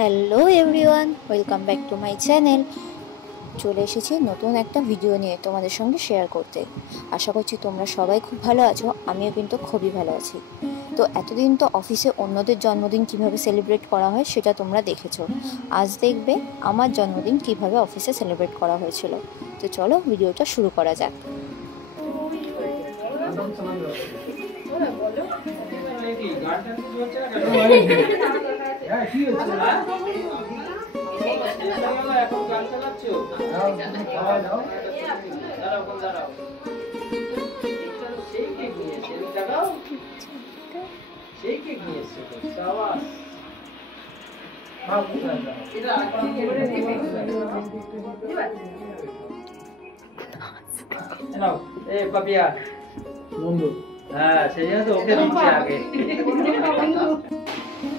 Hello everyone, welcome back to my channel. চলে এসেছি নতুন একটা ভিডিও নিয়ে তোমাদের সঙ্গে শেয়ার করতে। আশা করছি তোমরা সবাই খুব ভালো আছো, আমিও কিন্তু খুবই ভালো আছি। তো এতদিন তো অফিসে অন্যদের জন্মদিন কিভাবে সেলিব্রেট করা হয় সেটা তোমরা দেখেছো। আজ দেখবে আমার জন্মদিন কিভাবে অফিসে সেলিব্রেট করা হয়েছিল। তো চলো ভিডিওটা শুরু করা যাক।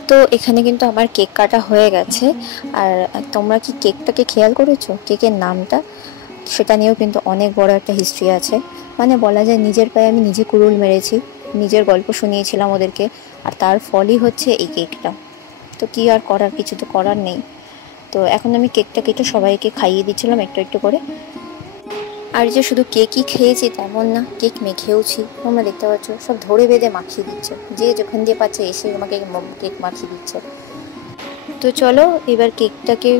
তো এখানে কিন্তু আমার কেক কাটা হয়ে গেছে। আর তোমরা কি কেকটাকে খেয়াল করেছো? কেকের নামটা সেটা নিয়েও কিন্তু অনেক বড় একটা হিস্ট্রি আছে। মানে বলা যায় নিজের পায়ে আমি নিজে কুড়ুল মেরেছি, নিজের গল্প শুনিয়েছিলাম ওদেরকে, আর তার ফলই হচ্ছে এই কেকটা। তো কি আর করার, কিছু তো করার নেই। তো এখন আমি কেকটা কেটে সবাইকে খাইয়ে দিচ্ছিলাম একটু একটু করে। আর যে শুধু কেকই খেয়েছি তেমন না, কেক মেখেওছি। তোমরা দেখতে পাচ্ছ সব ধরে বেঁধে মাখিয়ে দিচ্ছে, যে যেখান দিয়ে পাচ্ছে এসে আমাকে কেক মাখিয়ে দিচ্ছে। তো চলো এবার কেকটাকে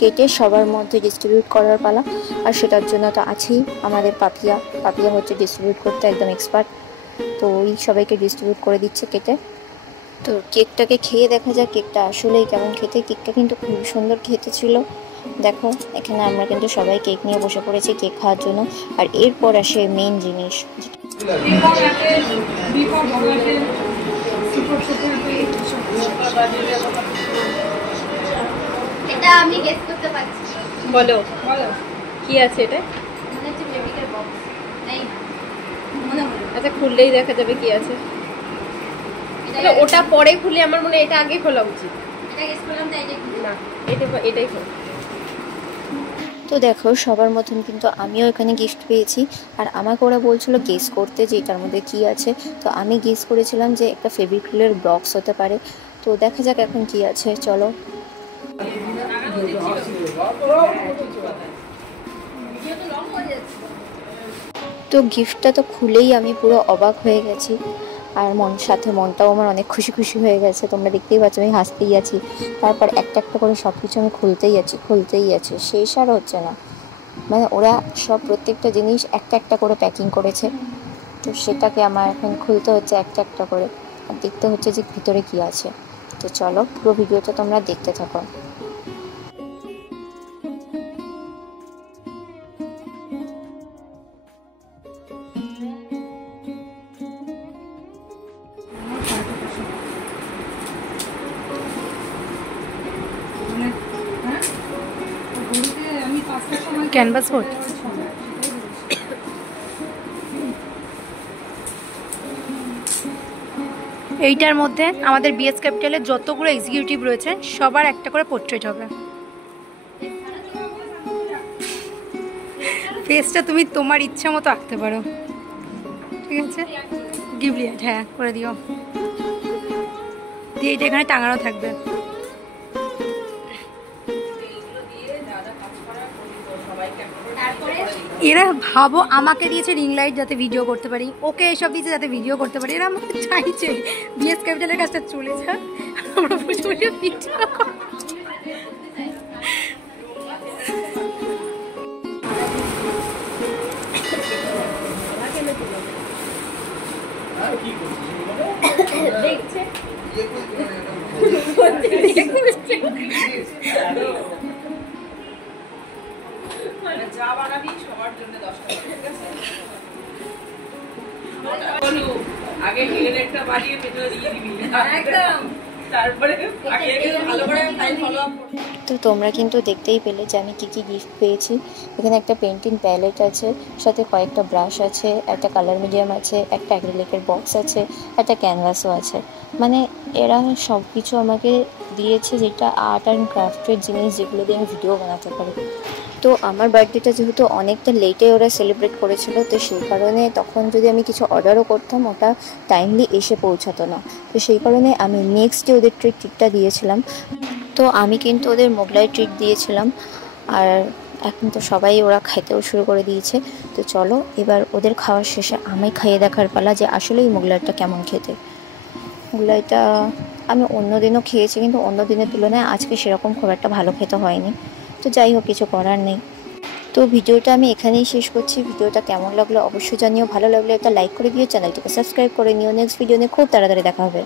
কেটে সবার মধ্যে ডিস্ট্রিবিউট করার পালা। আর সেটার জন্য তো আছেই আমাদের পাপিয়া। পাপিয়া হচ্ছে ডিস্ট্রিবিউট করতে একদম এক্সপার্ট। তো ওই সবাইকে ডিস্ট্রিবিউট করে দিচ্ছে কেটে। তো কেকটাকে খেয়ে দেখা যাক কেকটা আসলেই কেমন খেতে। কেকটা কিন্তু খুব সুন্দর খেতে ছিল। দেখো এখানে আমরা কিন্তু সবাই কেক নিয়ে বসে পড়েছি কেক খাওয়ার জন্য। আর এরপর আসে মেইন জিনিস। এটা আমি গেস করতে পারছি। বলো বলো কি আছে এটা? মনে হচ্ছে বেবিকের বক্স। এই মনে হয়। আচ্ছা খুললেই দেখা যাবে কি আছে। এটা ওটা পরে খুলে, আমার মনে হয় এটা আগে খোলা উচিত। এটা গেস করলাম তাই এটা না, এটাই খোল। তো দেখো সবার মতন কিন্তু আমিও এখানে গিফট পেয়েছি। আর আমাকে ওরা বলছিল গেস করতে যে এটার মধ্যে কী আছে। তো আমি গেস করেছিলাম যে একটা ফেভিক্রিলের বক্স হতে পারে। তো দেখা যাক এখন কি আছে, চলো। তো গিফটটা তো খুলেই আমি পুরো অবাক হয়ে গেছি। আর মনটাও আমার অনেক খুশি খুশি হয়ে গেছে। তোমরা দেখতেই পাচ্ছ আমি হাসতেই আছি। তারপর একটা একটা করে সব কিছু আমি খুলতেই আছি, শেষ আর হচ্ছে না। মানে ওরা সব প্রত্যেকটা জিনিস একটা একটা করে প্যাকিং করেছে। তো সেটাকে আমার এখন খুলতে হচ্ছে একটা একটা করে, আর দেখতে হচ্ছে যে ভিতরে কি আছে। তো চলো পুরো ভিডিওটা তোমরা দেখতে থাকো। Canvas board. এইটার মধ্যে আমাদের বিএস ক্যাপিটালের যতগুলো এক্সিকিউটিভ রয়েছে সবার একটা করে পোর্ট্রেট হবে। ফেসটা তুমি তোমার ইচ্ছা মতো আঁকতে পারো, ঠিক আছে? গিবলিয়েট হ্যাঁ করে দিও, দিয়ে এটা এখানে টাঙানো থাকবে। এরা ভাবো আমাকে দিয়েছে রিং লাইট যাতে ভিডিও করতে পারি, ওকে এসব দিয়েছে যাতে ভিডিও করতে পারি। এরা আমাকে চাইছে বিএস ক্যাপিটালের কাছটা চলে যাক, আমরা বসে বসে ভিডিও দেখছে। চা বানাবি সবার জন্য 10 টাকা, ঠিক আছে? আগে হেডেকটা বাড়িয়ে পেটে দিয়ে দিবি একদম, তারপরে আগে ভালো করে ফাইল ফলো আপ। তো তোমরা কিন্তু দেখতেই পেলে যে আমি কী কী গিফট পেয়েছি। এখানে একটা পেন্টিং প্যালেট আছে, সাথে কয়েকটা ব্রাশ আছে, একটা কালার মিডিয়াম আছে, একটা অ্যাক্রিলিকের বক্স আছে, একটা ক্যানভাসও আছে। মানে এরা সব কিছু আমাকে দিয়েছে যেটা আর্ট অ্যান্ড ক্রাফটের জিনিস, যেগুলো দিয়ে আমি ভিডিও বানাতে পারি। তো আমার বার্থডেটা যেহেতু অনেকটা লেটে ওরা সেলিব্রেট করেছিল, তো সেই কারণে তখন যদি আমি কিছু অর্ডারও করতাম ওটা টাইমলি এসে পৌঁছাতো না। তো সেই কারণে আমি নেক্সট ডে ওদের ট্রিটটা দিয়েছিলাম। তো আমি কিন্তু ওদের মোগলাই ট্রিট দিয়েছিলাম, আর এখন তো সবাই ওরা খাইতেও শুরু করে দিয়েছে। তো চলো এবার ওদের খাওয়ার শেষে আমি খাইয়ে দেখার পালা যে আসলে এই মোগলাইটা কেমন খেতে। মোগলাইটা আমি অন্য দিনও খেয়েছি, কিন্তু অন্য দিনের তুলনায় আজকে সেরকম খুব একটা ভালো খেতে হয়নি। তো যাই হোক, কিছু করার নেই। তো ভিডিওটা আমি এখানেই শেষ করছি। ভিডিওটা কেমন লাগলো অবশ্যই জানিও। ভালো লাগলে একটা লাইক করে দিও, চ্যানেলটিকে সাবস্ক্রাইব করে নিও। নেক্সট ভিডিও নিয়ে খুব তাড়াতাড়ি দেখা হবে।